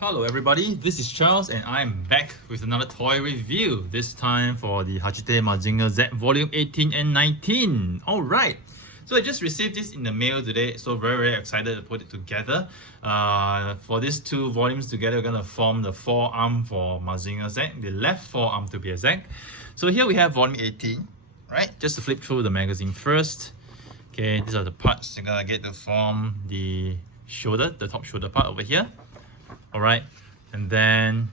Hello everybody, this is Charles and I'm back with another toy review, this time for the Hachette Mazinger Z Volume 18 and 19. Alright, so I just received this in the mail today, so very excited to put it together. For these two volumes together, we're going to form the forearm for Mazinger Z, the left forearm to be exact. So here we have Volume 18, right? Just to flip through the magazine first. Okay, these are the parts you're going to get to form the shoulder, the top shoulder part over here. Alright, and then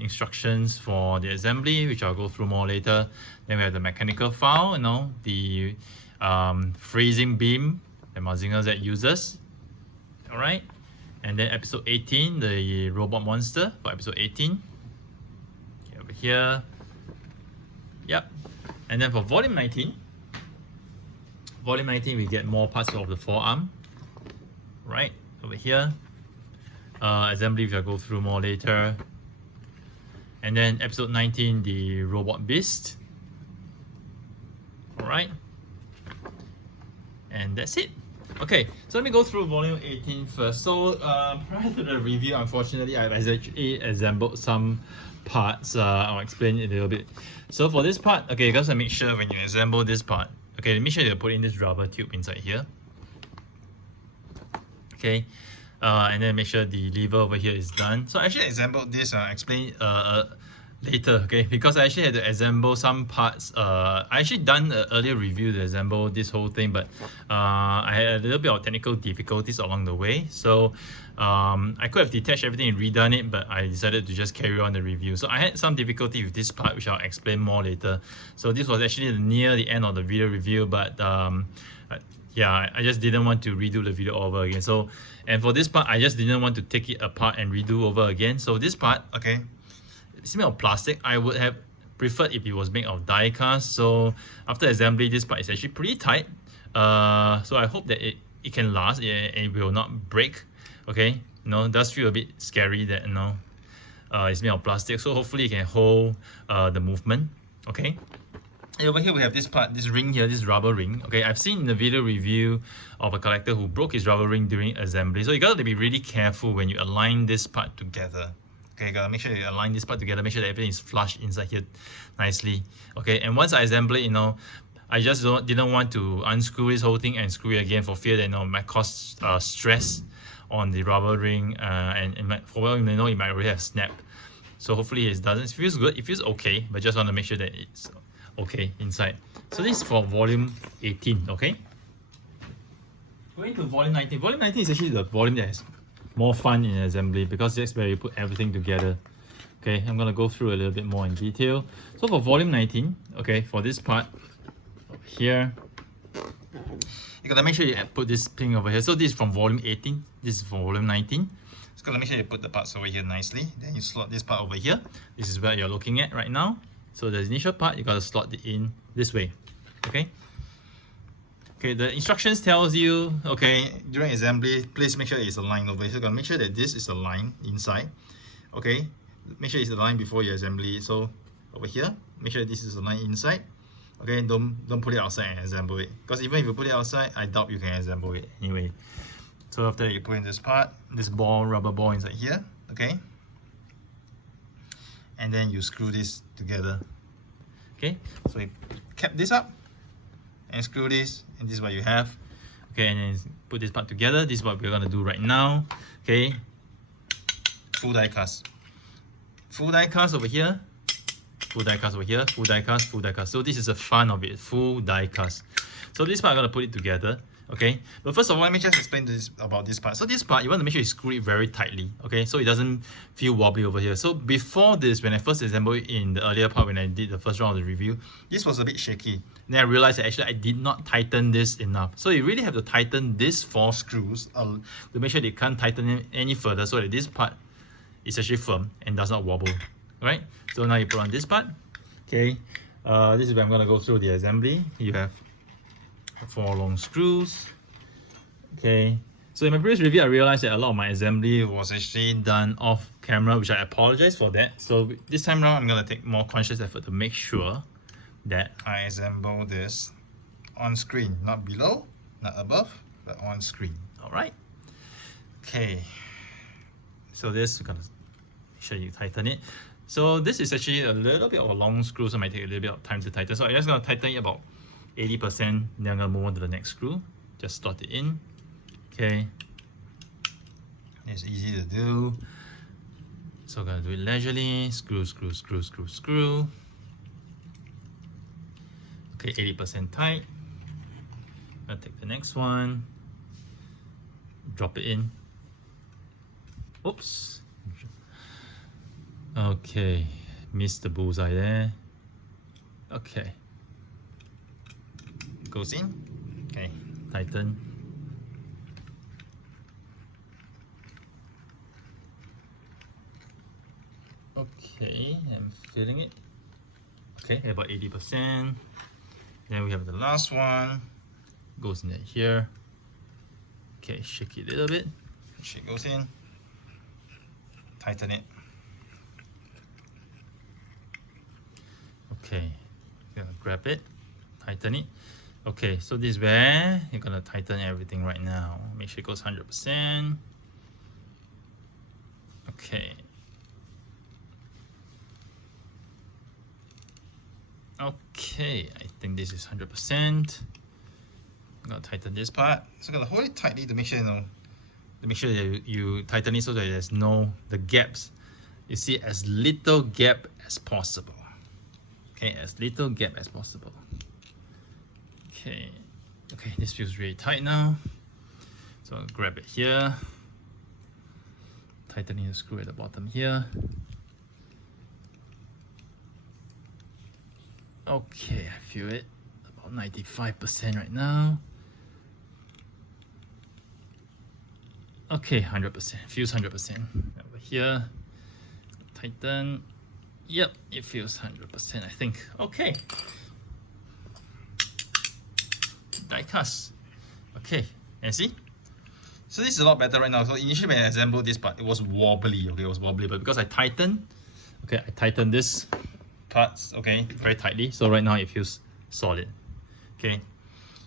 instructions for the assembly, which I'll go through more later. Then we have the mechanical file, the freezing beam that Mazinger Z uses. Alright, and then episode 18, the robot monster for episode 18. Okay, over here. Yep, and then for volume 19, we get more parts of the forearm. Right, over here. Assembly, which I'll go through more later. And then episode 19, the robot beast. Alright. And that's it. Okay, so let me go through volume 18 first. So prior to the review, unfortunately, I've actually assembled some parts. I'll explain it a little bit. So for this part, okay, you gotta make sure when you assemble this part, okay, make sure you put in this rubber tube inside here. Okay. And then make sure the lever over here is done. So I actually assembled this, explain later, okay? Because I actually had to assemble some parts. I actually done an earlier review to assemble this whole thing, but I had a little bit of technical difficulties along the way. So I could have detached everything and redone it, but I decided to just carry on the review. So I had some difficulty with this part, which I'll explain more later. So this was actually near the end of the video review, but yeah, I just didn't want to redo the video over again. So, and for this part, I just didn't want to take it apart and redo over again. So this part, okay, it's made of plastic. I would have preferred if it was made of die cast. So after assembly, this part is actually pretty tight. So I hope that it can last and it will not break. Okay, it does feel a bit scary that it's made of plastic. So hopefully it can hold the movement. Okay. And over here we have this part, this ring here, this rubber ring. Okay, I've seen in the video review of a collector who broke his rubber ring during assembly. So you gotta be really careful when you align this part together. Okay, you gotta make sure you align this part together, make sure that everything is flush inside here nicely. Okay, and once I assemble it, I just didn't want to unscrew this whole thing and screw it again for fear that it might cause stress on the rubber ring, and it might, for all you know, it might already have snapped. So hopefully it doesn't. It feels good, it feels okay, but just want to make sure that it's okay inside. So this is for volume 18. Okay, going to volume 19. Volume 19 is actually the volume that has more fun in assembly because that's where you put everything together. Okay, I'm gonna go through a little bit more in detail. So for volume 19, okay, for this part over here, you gotta make sure you put this thing over here. So this is from volume 18, this is for volume 19. Just gotta make sure you put the parts over here nicely. Then you slot this part over here. This is what you're looking at right now. So the initial part, you gotta slot it in this way. Okay. Okay, the instructions tells you, okay, during assembly, please make sure it's aligned over here. So you gotta make sure that this is aligned inside. Okay, make sure it's aligned before you assembly. So over here, make sure this is aligned inside. Okay, don't put it outside and assemble it. Because even if you put it outside, I doubt you can assemble it anyway. So after that, you put in this part, this ball, rubber ball inside here. Okay. And then you screw this together. Okay, so you cap this up and screw this, and this is what you have. Okay, and then put this part together. This is what we're gonna do right now. Okay, full die cast. Full die cast over here. Full die cast over here. Full die cast. Full die cast. So this is the fun of it. Full die cast. So this part I'm gonna put it together. Okay, but first of all, let me just explain about this part. So this part, you want to make sure you screw it very tightly, okay, so it doesn't feel wobbly over here. So before this, when I first assembled it in the earlier part, when I did the first round of the review, this was a bit shaky. Then I realized that actually I did not tighten this enough. So you really have to tighten these 4 screws to make sure they can't tighten it any further, so that this part is actually firm and does not wobble. Right? So now you put on this part. Okay, this is where I'm going to go through the assembly. You have 4 long screws. Okay, so in my previous review, I realized that a lot of my assembly was actually done off camera, which I apologize for that. So this time around, I'm gonna take more conscious effort to make sure that I assemble this on screen, not below, not above, but on screen. All right. Okay. So this, we're gonna make sure you tighten it. So this is actually a little bit of a long screw, so it might take a little bit of time to tighten. So I'm just gonna tighten it about 80%, then I'm gonna move on to the next screw. Just slot it in. Okay. It's easy to do. So I'm gonna do it leisurely. Screw, screw, screw, screw, screw. Okay, 80% tight. I'll take the next one. Drop it in. Oops. Okay, missed the bullseye there. Okay. Goes in. Okay, tighten. Okay, I'm filling it. Okay, about 80%. Then we have the last one. Goes in here. Okay, shake it a little bit. Shake goes in. Tighten it. Okay, gonna grab it, tighten it. Okay, so this is where you're gonna tighten everything right now. Make sure it goes 100%. Okay. Okay, I think this is 100%. I'm gonna tighten this part. So I'm gonna hold it tightly to make sure that you tighten it so that there's no the gaps. You see, as little gap as possible. Okay, as little gap as possible. Okay, okay, this feels really tight now. So I'll grab it here. Tightening the screw at the bottom here. Okay, I feel it about 95% right now. Okay, 100%, feels 100%. Over here, tighten. Yep, it feels 100%, I think. Okay. Die cast. Okay, and see? So this is a lot better right now. So initially when I assembled this part, it was wobbly, okay, it was wobbly, but because I tightened, okay, I tightened this parts, okay, very tightly. So right now it feels solid, okay.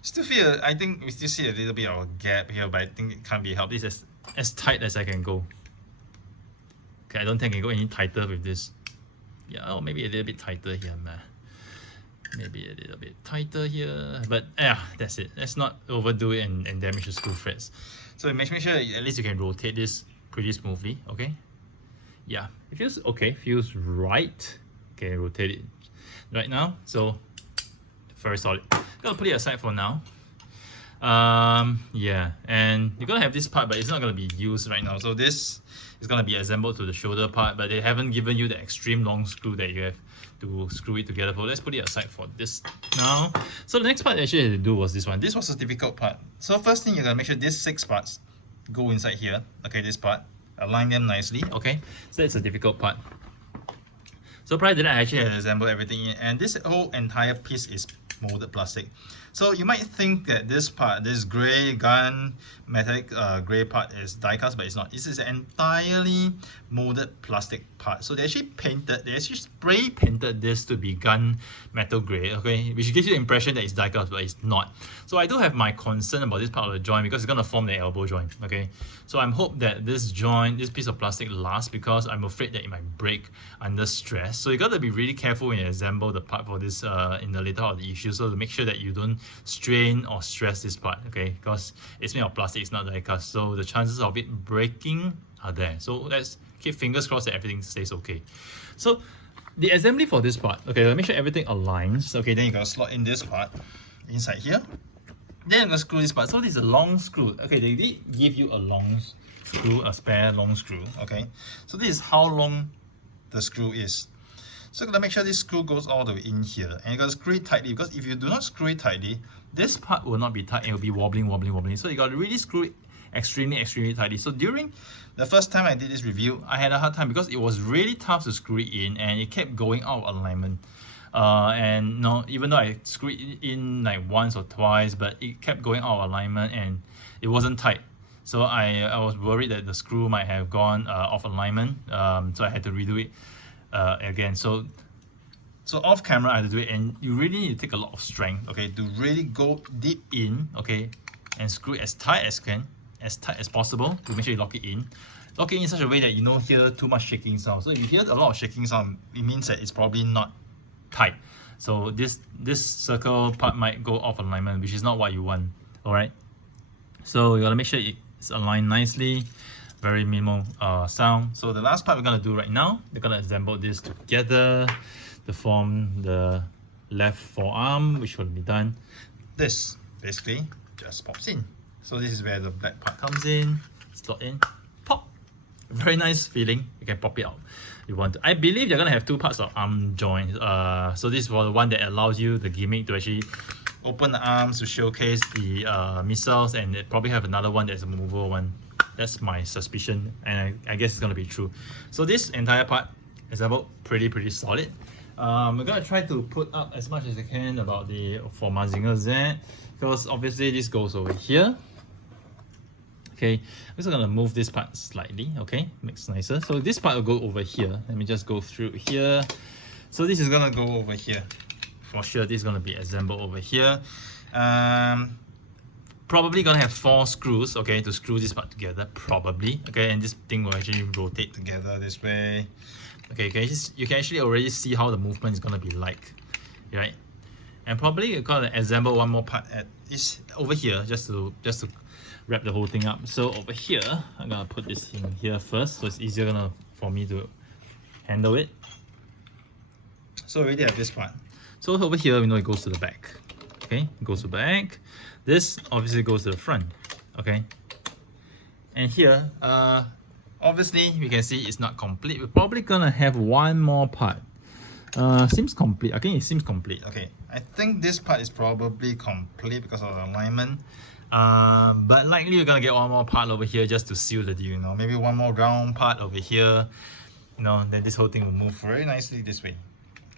Still feel, I think we still see a little bit of a gap here, but I think it can't be helped. This is as tight as I can go. Okay, I don't think I can go any tighter with this. Yeah, oh, maybe a little bit tighter here, man. Maybe a little bit tighter here, but yeah, that's it. Let's not overdo it and damage the screw threads. So make sure at least you can rotate this pretty smoothly, okay? Yeah, it feels okay, feels right. Okay, rotate it right now. So very solid. Gonna put it aside for now. Yeah, and you're gonna have this part, but it's not gonna be used right now. So this is gonna be assembled to the shoulder part, but they haven't given you the extreme long screw that you have to screw it together for. Let's put it aside for this now. So the next part I actually had to do was this one. This was a difficult part. So first thing, you're gonna make sure these 6 parts go inside here. Okay, this part, align them nicely. Okay, so that's a difficult part. So prior to that, I actually had assembled everything in, and this whole entire piece is molded plastic. So you might think that this part, this grey gun metallic grey part is die cast, but it's not. This is an entirely molded plastic part. So they actually spray painted this to be gun metal grey, okay, which gives you the impression that it's die cast, but it's not. So I do have my concern about this part of the joint because it's gonna form the elbow joint, okay. So I'm hope that this joint, this piece of plastic lasts, because I'm afraid that it might break under stress. So you gotta be really careful when you assemble the part for this in the later part of the issue. So to make sure that you don't strain or stress this part, okay, because it's made of plastic, it's not die cast, so the chances of it breaking are there. So let's keep fingers crossed that everything stays okay. So the assembly for this part, okay, let me make sure everything aligns. Okay, then you gotta slot in this part inside here, then I'm gonna screw this part. So this is a long screw. Okay, they did give you a long screw, a spare long screw, okay. So this is how long the screw is. So you're gonna make sure this screw goes all the way in here, and you gotta screw it tightly, because if you do not screw it tightly, this part will not be tight, it will be wobbling. So you gotta really screw it extremely tightly. So during the first time I did this review, I had a hard time because it was really tough to screw it in, and it kept going out of alignment. And no, even though I screwed it in like once or twice, but it kept going out of alignment and it wasn't tight. So I was worried that the screw might have gone off alignment, so I had to redo it again. So off camera I had to do it, and you really need to take a lot of strength, okay, to really go deep in, okay, and screw it as tight as possible to make sure you lock it in. lock it in such a way that you don't hear too much shaking sound. So if you hear a lot of shaking sound, it means that it's probably not tight. So this circle part might go off alignment, which is not what you want. All right. So you gotta make sure it's aligned nicely. Very minimal sound. So the last part we're gonna do right now, we're gonna assemble this together to form the left forearm, which will be done. This basically just pops in. So this is where the black part comes in, slot in, pop. Very nice feeling. You can pop it out. You want to. I believe you're gonna have two parts of arm joints. So this is for the one that allows you the gimmick to actually open the arms to showcase the missiles, and it probably have another one that's a movable one. That's my suspicion, and I guess it's gonna be true. So this entire part is about pretty solid. We're gonna try to put up as much as I can about the for Mazinger Z, because obviously this goes over here. Okay, I'm just gonna move this part slightly. Okay, makes nicer. So this part will go over here. Let me just go through here. So this is gonna go over here. For sure, this is gonna be assembled over here. Probably gonna have 4 screws, okay, to screw this part together, probably, okay, and this thing will actually rotate together this way. Okay, you can actually already see how the movement is gonna be like, right? And probably you're gonna assemble one more part is over here, just to wrap the whole thing up. So over here, I'm gonna put this in here first, so it's easier for me to handle it. So we already have this part. So over here, we know it goes to the back. Okay, it goes to the back. This obviously goes to the front. Okay, and here, obviously we can see it's not complete. We're probably gonna have one more part. Seems complete. I think it seems complete. Okay, I think this part is probably complete because of the alignment. But likely you're gonna get one more part over here just to seal the deal. You know, maybe one more round part over here. You know, then this whole thing will move very nicely this way.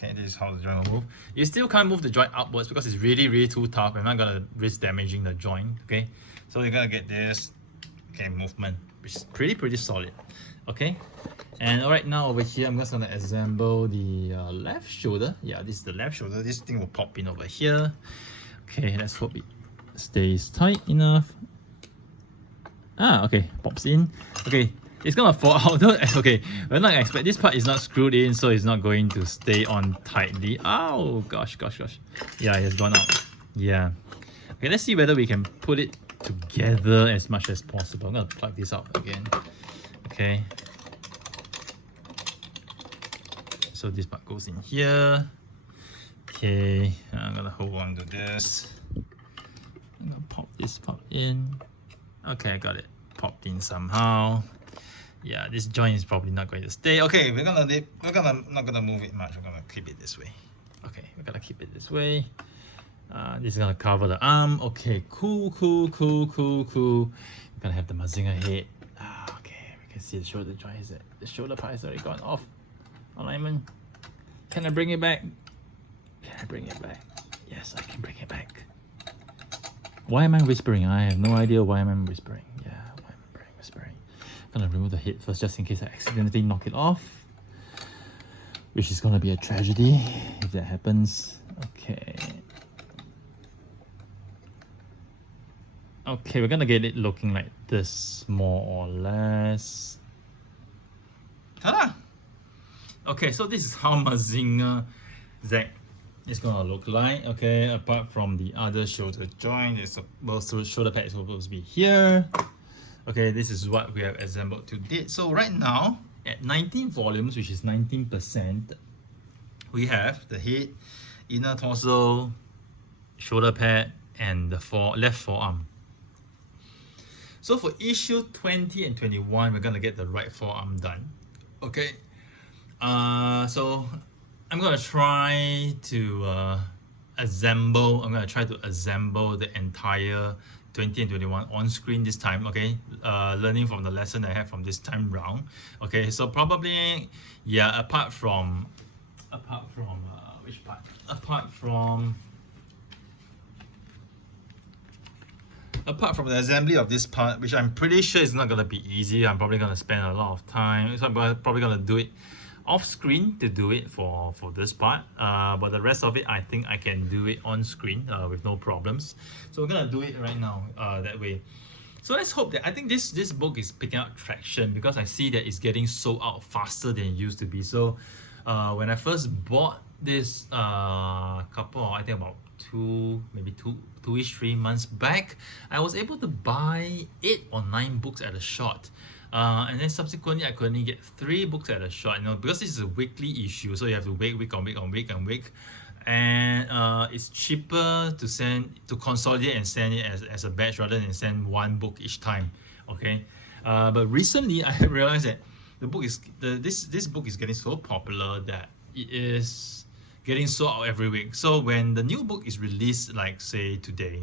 Okay, this is how the joint will move. You still can't move the joint upwards because it's really too tough. We're not gonna risk damaging the joint. Okay, so you're gonna get this movement, which is pretty solid. Okay, and right now over here, I'm just gonna assemble the left shoulder. Yeah, this is the left shoulder. This thing will pop in over here. Okay, let's hope it stays tight enough. Okay, pops in. Okay. It's gonna fall out. Okay, we're not expect this part is not screwed in, so it's not going to stay on tightly. Oh gosh. Yeah, it's gone out. Yeah. Okay, let's see whether we can put it together as much as possible. I'm gonna plug this out again. Okay. So this part goes in here. Okay, I'm gonna hold on to this. I'm gonna pop this part in. Okay, I got it popped in somehow. Yeah, this joint is probably not going to stay. Okay, we're not gonna move it much. We're gonna keep it this way. Okay, we're gonna keep it this way. This is gonna cover the arm. Okay, cool. We're gonna have the Mazinger head. Okay, we can see the shoulder joint is it. The shoulder part is already gone off alignment. Can I bring it back? Can I bring it back? Yes, I can bring it back. Why am I whispering? I have no idea why I'm whispering. Yeah, why am I whispering? I'm gonna remove the head first just in case I accidentally knock it off, which is gonna be a tragedy if that happens. Okay. Okay, we're gonna get it looking like this, more or less. Ta-da! Okay, so this is how Mazinger Z is gonna look like. Okay, apart from the other shoulder joint, it's supposed to, shoulder pad is supposed to be here. Okay, this is what we have assembled to date. So right now, at 19 volumes, which is 19%, we have the head, inner torso, shoulder pad, and the left forearm. So for issue 20 and 21, we're gonna get the right forearm done. Okay. So I'm gonna try to assemble the entire 20 and 21 on screen this time. Okay, learning from the lesson I have from this time round. Okay, so probably, yeah, apart from which part? Apart from the assembly of this part, which I'm pretty sure is not gonna be easy. I'm probably gonna spend a lot of time, so I'm probably gonna do it off screen to do it for this part, but the rest of it I think I can do it on screen with no problems. So we're gonna do it right now that way. So let's hope that, I think this book is picking up traction because I see that it's getting sold out faster than it used to be. So when I first bought this couple, I think about maybe two-ish 3 months back, I was able to buy 8 or 9 books at a shot. And then subsequently I could only get 3 books at a shot, because this is a weekly issue, so you have to wait week on week on week on week. And it's cheaper to consolidate and send it as a batch rather than send 1 book each time. Okay, but recently I have realized that this book is getting so popular that it is getting sold out every week. So when the new book is released, like say today,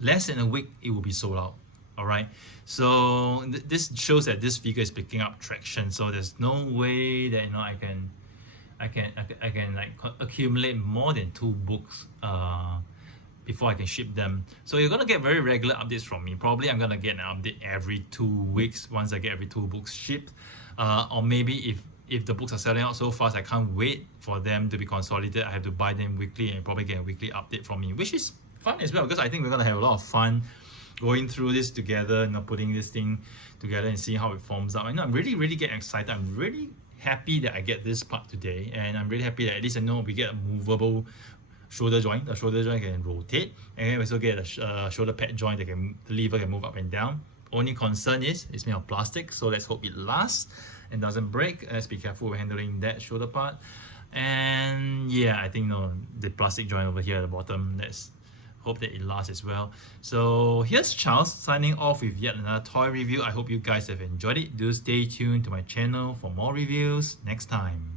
less than a week it will be sold out. All right, so this shows that this figure is picking up traction. So there's no way that I can like accumulate more than 2 books before I can ship them. So you're gonna get very regular updates from me. Probably I'm gonna get an update every 2 weeks once I get every 2 books shipped, or maybe if the books are selling out so fast I can't wait for them to be consolidated, I have to buy them weekly and probably get a weekly update from me, which is fun as well, because I think we're gonna have a lot of fun going through this together, putting this thing together and seeing how it forms up. I'm really getting excited. I'm really happy that I get this part today, and I'm really happy that at least I know we get a movable shoulder joint. The shoulder joint can rotate, and we also get a shoulder pad joint that the lever can move up and down. Only concern is it's made of plastic, so let's hope it lasts and doesn't break. Let's be careful when handling that shoulder part. And yeah, I think the plastic joint over here at the bottom, let's hope that it lasts as well. So here's Charles signing off with yet another toy review. I hope you guys have enjoyed it. Do stay tuned to my channel for more reviews next time.